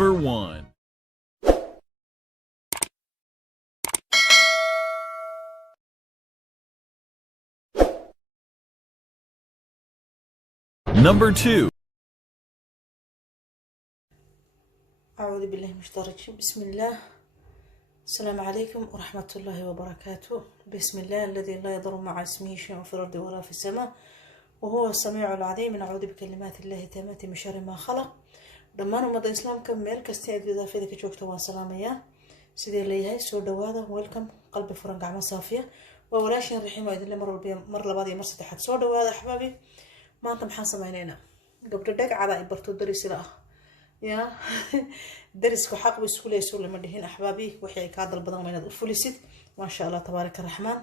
Number 1. Number 2. أعوذ بالله من الشيطان الرجيم. بسم الله. السلام عليكم ورحمة الله وبركاته. بسم الله الذي لا يضر مع اسمه شيء في الأرض ولا في السماء وهو السميع العليم. نعوذ بكلمات الله التامات من شر ما خلق. dhammaan ummadda islaamka meel kasta aad idaafada ka joogto waan salaamayaa. sidee leeyahay soo dhawaada, welcome, qalbi furan, gacmo saafiya. waa walaashin raxiimo idinle mar labaad iyo mar saddexaad soo dhawaada axbaabi. maanta maxaan samaynaynaa? gabdho dhagcada ay barto darisila ah yaa darisku xaq buu isku leeyahay, soo lama dhihin axbaabi. wixii ay kaa dalbadan waa inaad u fulisid. maasha allah tabaaraka raxmaan.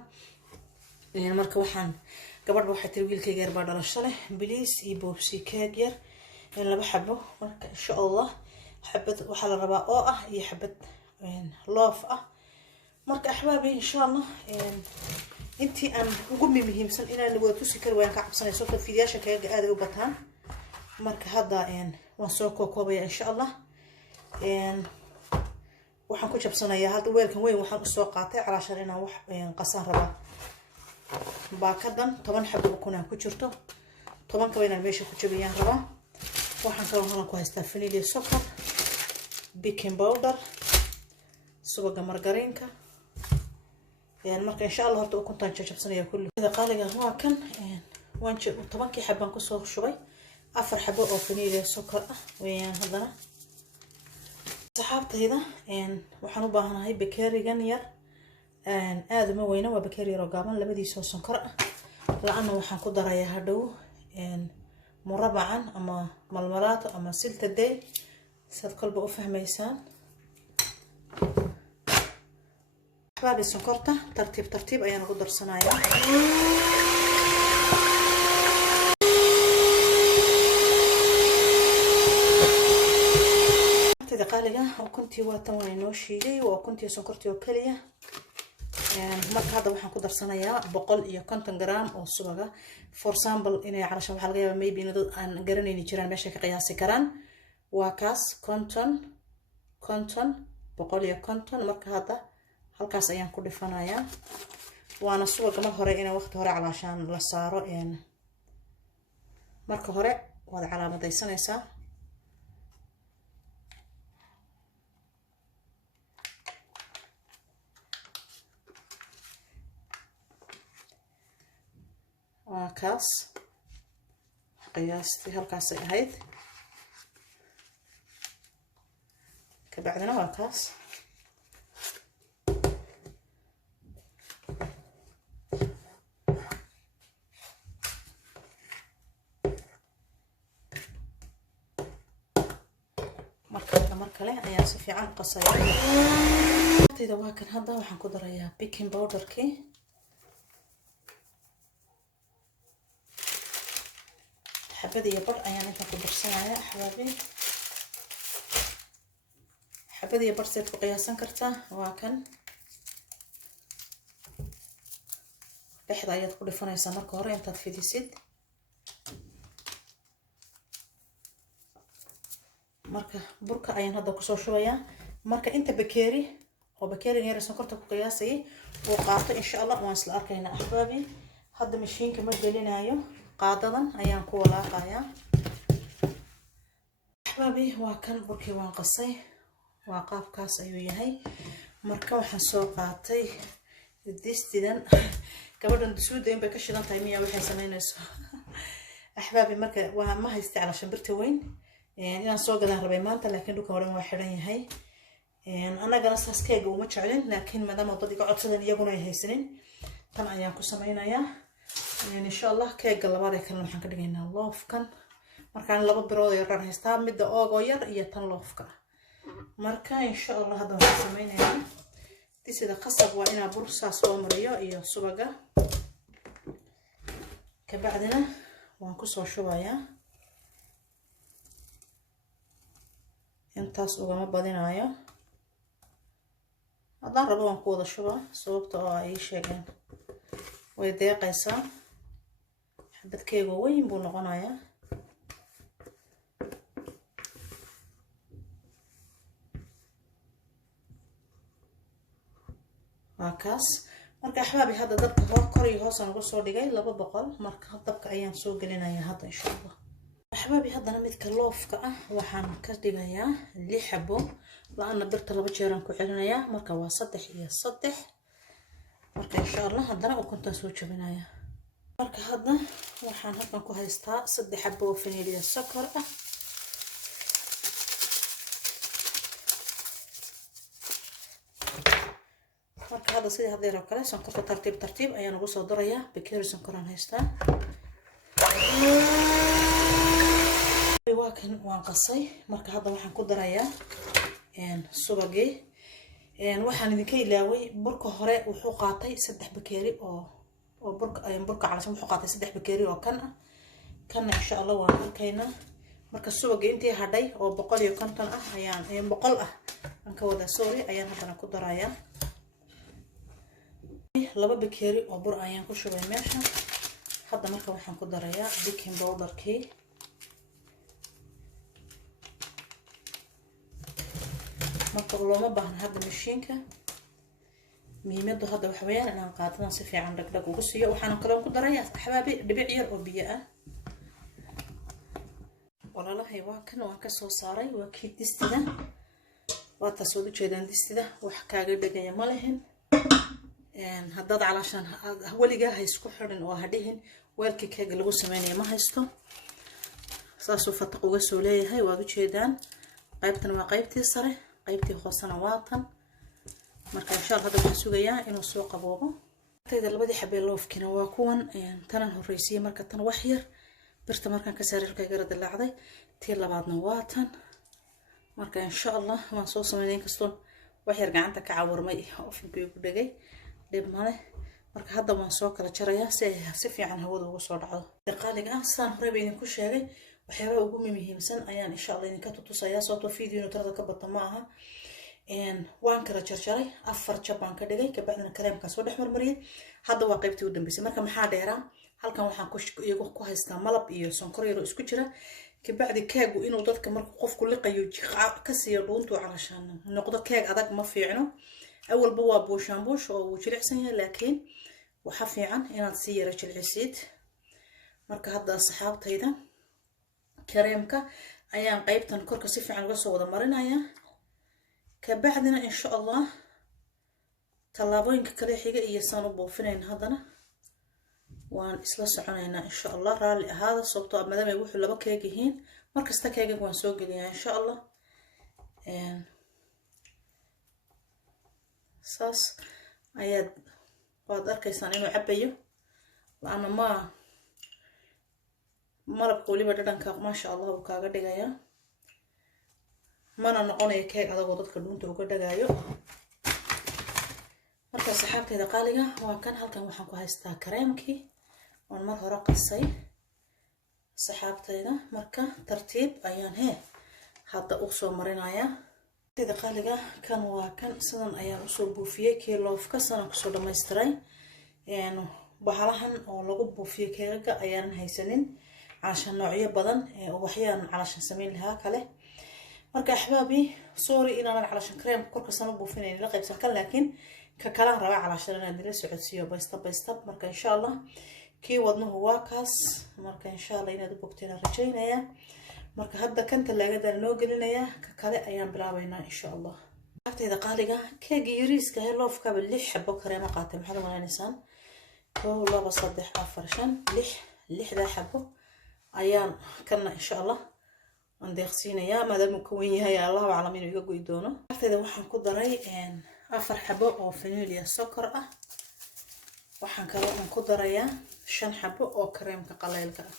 marka waxaan gabadha waxay tiri wiilkayga yar baa dhalasho leh, biliis iyo boobsi keeg yar laba xabo. marka insha allah xabad waxaa la rabaa oo ah iyo xabad loof ah. marka axbaabi insha allah intii aan ugu muhiimsan inaan wada tusi karo waan ka cabsanayso sababta fiidiyaasha keega aad ay u bataan. marka hadda waan soo koobaya insha allah. waxaan ku jabsanayaa hadda weelkan weyn waxaan u soo qaatay calaashan inaan wax qasan rabaa. baakadan 10 xabo ukun ku jirto, 10 ka inaan meesha ku jabiyaan rabaa. waxaan kaloo halkan ku haystaa vanilla sokor, baking powder, subaga margariinka. marka insha allah horta ukuntaan jabsanaya kulli. sida qaaliga waa kan waan 10 xabban ku soo shubay, 4 xabo oo vanilla sokor ah weeyaan. haddana saxaabtayda waxaan u baahanahay bakeerigan yar, aad uma weyna, waa bakeeri yar oo gaaban, labadiisoo sonkor ah. la'aana waxaan ku darayaa hadhow murabacan ama malmalaato ama silta day, saad kolba u fahmaysaan. axbaabi sonkorta tartiib tartiib ayaan ugu darsanayaa. qaaliga ukuntii waa tan waan inoo shiiday, waa ukuntii sonkortii oo kaliya. marka hadda waxaan ku darsanayaa 150 gram oo subaga. for example inay calashan waxa laga yaabaa maybe inad aan garanayni jiraan meesha ka qiyaasi karaan. waa kaas konton 150. marka hadda halkaas ayaan ku dhifanayaa. waana subaga mar hore inay waqti hore calashan la saaro. marka hore waad calaamadaysanaysaa. waa kaas qiyaastii halkaas ay ahayd. ka bacdina waa kaas. mar kale ayaan si fiican u qasayaa. waa kan hadda waxaan ku darayaa baking powderkii. xabadii iyo bar ayaan inta ku darsanayaa axbaabi. xabadii iyo bar seed ku qiyaasan kartaa. waa kan dhexda ayaad ku dhifanaysaa marka hore intaad fidisid. marka burka ayaan hadda kusoo shubayaa. marka inta bakeeri oo bakeeriga yar sonkorta ku qiyaasayay uu qaato insha allah waan isla arkaynaa axbaabi. hadda mashiinka ma gelinayo, qaadadan ayaan ku walaaqayaa axbaabi. waa kan burkii waan qasay, waa qaabkaas ayuu yahay. marka waxaan soo qaatay distidan. gabadhan dusuuda in bay ka shidan tahay miya waxay samaynayso axbaabi. marka waa ma haystay calashan birta weyn inaan soo gadaan rabay maanta, laakiin dhulka hore waa xiran yahay. annagana saas keega uma jeclin, laakiin maadaama dad iga codsadan iyaguna ay haysanin, tan ayaan ku samaynayaa. insha allah keega labaad ee kalena waxaan ka dhigaynaa loofkan. markaan 2 birood yar haystaa, midda oogo yar iyo tan loofka. marka insha allah hadda waxaan samaynayaa sida qasab waa inaa bur saas loo mariyo iyo subaga. ka bacdina waan ku soo shubayaa. intaas ugama badinayo, haddaan rabo waan ku wada shubaa sababta oo ay sheegeen way deeqaysaa. xabadkeega weyn buu noqonayaa. وكاس marka axbaabi hadda dabka kor iyo hoos aan ugu soo dhigay 200 marka dabka ayaan soo gelinayaa hadda insha Allah axbaabi haddana midka loofka ah waxaan ka dhigayaa 6 xabo laana birta 2 jeer aan ku celinayaa marka waa 3 iyo 3 marka insha Allah haddana ukunta soo jabinaya marka hadda waxaan halkan ku haystaa 3 xabo vanilla sokor ah marka hadda sidii hadda yar kale sonkorta tartiib ayaan ugu soo darayaa bakeeri sonkoraan haystaa waan qasay marka hadda waxaan ku darayaa subagii waxaan idinka ilaaway burka hore wuxuu qaatay 3 bakeeri oo burka calashan wuxuu qaatay 3 bakeeri oo kan insha Allah waan arkaynaa marka subagii intii hadhay oo 150 ah ayaan 100 ah aan ka wada sorry ayaan hadana ku darayaa 2 bakeeri oo bur ayaan ku shubay meesha hadda marka waxaan ku darayaa baking powder-kii marka looma baahna hadda mashiinka muhiimadu hadda waxa weeyaan inaan qaadana si fiican dhagdhag ugu siiyo waxaan kale ku darayaa axbaabi dhibic yar oo biyo ah walaalahay waa ka soo saaray waa kii distida waa taasoo u jeedaan distida wax kaaga dhagaya ma lahayn haddaad calashan weligaa ha isku xirin oo hadhihin weelkii keega lagu sameeyo ma haysto saasoo fataq uga soo leeyahay waad u jeedaan qaybtan waa qaybtii sare qaybtii hoosana waa tan marka insha Allah hadda waxaan sugayaa inuu soo qaboobo tayda labadii xabee loofkina waa kuwan tanan horreysiyay marka tan wax yar birta markaan ka saaray halka garada laacday tii labaadna waa tan marka insha Allah waan soo sameeyay kastoon wax yar gacanta ka caawirmay oo fiigu ku dhagay dib male marka hadda waan soo kala jarayaa si fiican hawada ugu soo dhacdo daqaaliga ah saan hore baan ku sheegay waxyaabo ugu muhiimsan ayaan insha Allah idinka tusayaa sababtoo fiidiyowga tirada ka badan ma aha waan kala jarjaray 4 jab baan ka dhigay ka bacdina kareemka soo dhaxmarmariyay hadda waa qaybtii u dambeysay marka maxaa dheeraa halkan waxaan ku haystaa malab iyo sonkor yar oo isku jira ka bacdi keegu inuu dadka marka qofku liqayo ka siiyo dhuuntu calashan noqdo keeg adag ma fiicno awalba waa buush oo uu jilicsan yahay laakiin waxa fiican inaad si yara jilcisid marka hadda asxaabtayda kareemka ayaan qaybtan korka si fiican uga soo wada marinayaa ka bacdina insha Allah talaabooyinka kale xiga iyo saan u buufinayn haddana waan isla soconaynaa insha Allah raali ahaada sababtoo maadaama ay wuxuu laba keeg yihiin markasta keega waan soo geliyaa insha Allah saas ayaad waad arkaysaan inuu cabayo laana malabka waliba dhadhanka maasha Allah uu kaaga dhigayaa mana noqonayo keeg adagoo dadka dhuunta uga dhagaayo marka saxaabtayda qaaliga waa kan halkan waxaan ku haystaa kareemkii oon mar hore qasay saxaabtayda marka tartiib ayaan hadda u soo marinayaa tayda qaaliga kan waa kan sidan ayaan u soo buufiyay kii loofka sanad ku soo dhameystiray bahalahan oo lagu buufiyay keega ayaan haysanin calashan noocyo badan oo waxyaan calashan sameyn lahaa kale marka axbaabi sorry inaan calashan kareem korka san u buufinayn la qaybsan kan laakiin ka kala raba calashan inaan dila socodsiyo by step marka insha Allah kii wadnuhu waa kaas marka insha Allah inaad u bogteen rajaynaya marka hadda kan talaagada noo gelinaya ka kale ayaan bilaabaynaa insha Allah agteeda qaaliga keegi yariiska loofka 6 xabo kareema qaatay maxaad maleynaysan 1 2 3 4 5 6 xabo ayaan kana insha Allah aan deeqsiinayaa maadaama ku weyn yahay Allahu a'lam inuu iga goy doono agteeda waxaan ku daray 4 xabo oo vanilla sokor ah waxaan kale oo ku darayaa 5 xabo oo kareemka qaleelka ah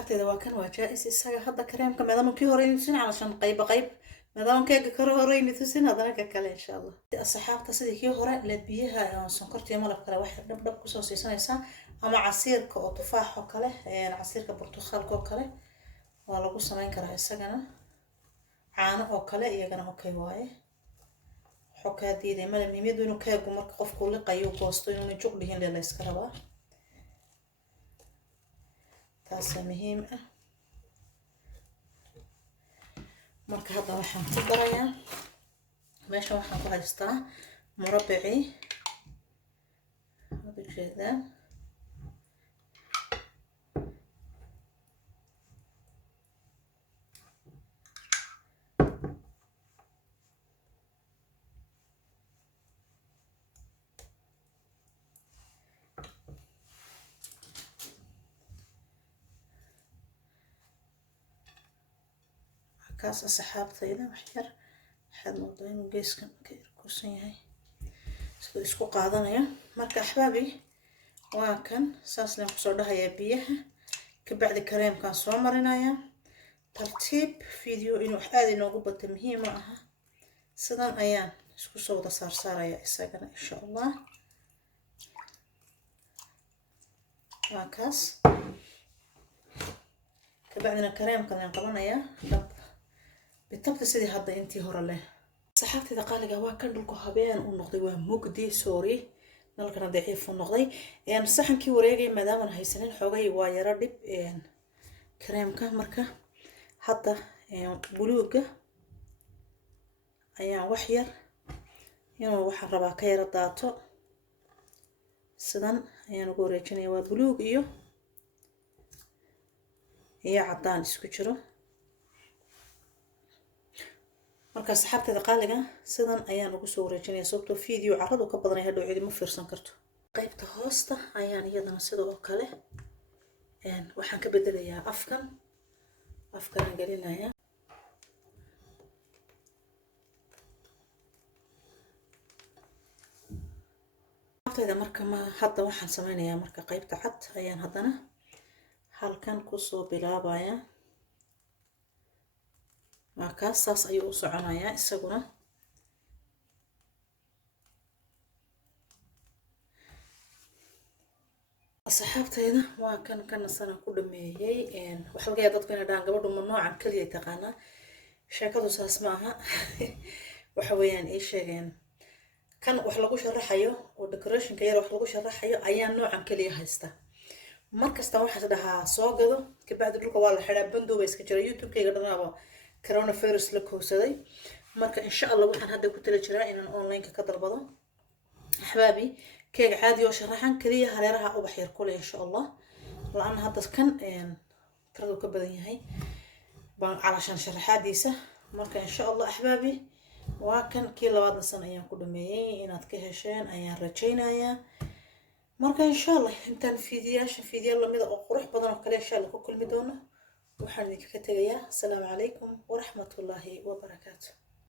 agteeda waa kan waa jaa'is isaga hadda kareemka maadaama kii hore inuu calashan qayb maadaama keega karo hore inuu tusin hadana ka kale insha Allah asxaabta sidii kii hore leed biyaha sonkorta iyo malab kale wax dhab ku soo siisanaysa ama casiirka oo tufaax oo kale casiirka burtuqaalka oo kale waa lagu sameyn karaa isagana caano oo kale iyagana okay waaye xokaa diiday malamiimadu inuu keegu marka qofku liqayo goosto inuu juq dhihin la iska rabaa taas muhiim ah marka hadda waxaan ku darayaa meeshan waxaan ku haystaa murabbici hada jeedaan kaas asxaabtayda wax yar waxaad moodaa inuu geeskan ka irkusan yahay sidoo isku qaadanaya marka axbaabi waa kan saas leen kusoo dhahayaa biyaha ka bacdi kareemkan soo marinaya tartiib video inuu aad inoogu bato muhiim aha sidan ayaan isku soo wada saarsaaraya isagana insha Allah waa kaas ka bacdina kareemkan aan qabanaya bitabta sidii hadda intii hore leh saxaabtayda qaaliga waa kan dhulku habeen u noqday waa mugdi sorry nalkana daciif u noqday saxankii wareegay maadaama aan haysanin xoogay waa yara dhib kareemka marka hadda buluuga ayaan wax yar inuu waxa rabaa ka yara daato sidan ayaan ugu wareejinaya waa buluug iyo cadaan isku jiro marka saxaabtayda qaaliga sidan ayaan ugu soo wareejinaya sababtoo video carradu ka badan hadhow cidi ma fiirsan karto qaybta hoosta ayaan iyadana sidoo kale waxaan ka bedelayaa afkan gelinaya saxaabtayda marka hadda waxaan sameynayaa marka qaybta cad ayaan haddana halkan ku soo bilaabaya markaas saas ayuu u soconayaa isaguna asxaabtayda waa kan sana ku dhameeyay waxa laga yaabaa dadku inay dhahaan gabadhu ma noocan kaliya taqaanaa sheekadu saas ma aha waxa weeyaan ay sheegeen kan wax lagu sharaxayo oo decorationka yar wax lagu sharaxayo ayaa noocan kaliya haysta markasta waxaad dhahaa soo gado ka bacdi dhulka waa la xiraa bandooba iska jira youtube-kayga dhanaaba coronavirus la kowsaday marka insha Allah waxaan hadda ku tala jiraa inaan online ka dalbado axbaabi keega caadi oo sharaxan kaliya hareeraha ubax yar kule insha Allah laana hadda kan tiradu ka badan yahay baan calashan sharaxaadiisa marka insha Allah axbaabi waa kan kii labaadna san ayaan ku dhameeyay inaad ka hesheen ayaan rajaynayaa marka insha Allah intaan fiidiyo lamida oo qurux badan oo kale insha Allah ku kulmi doono waxaan idinka tagayaa assalaamu calaykum waraxmatullaahi wabarakaatuh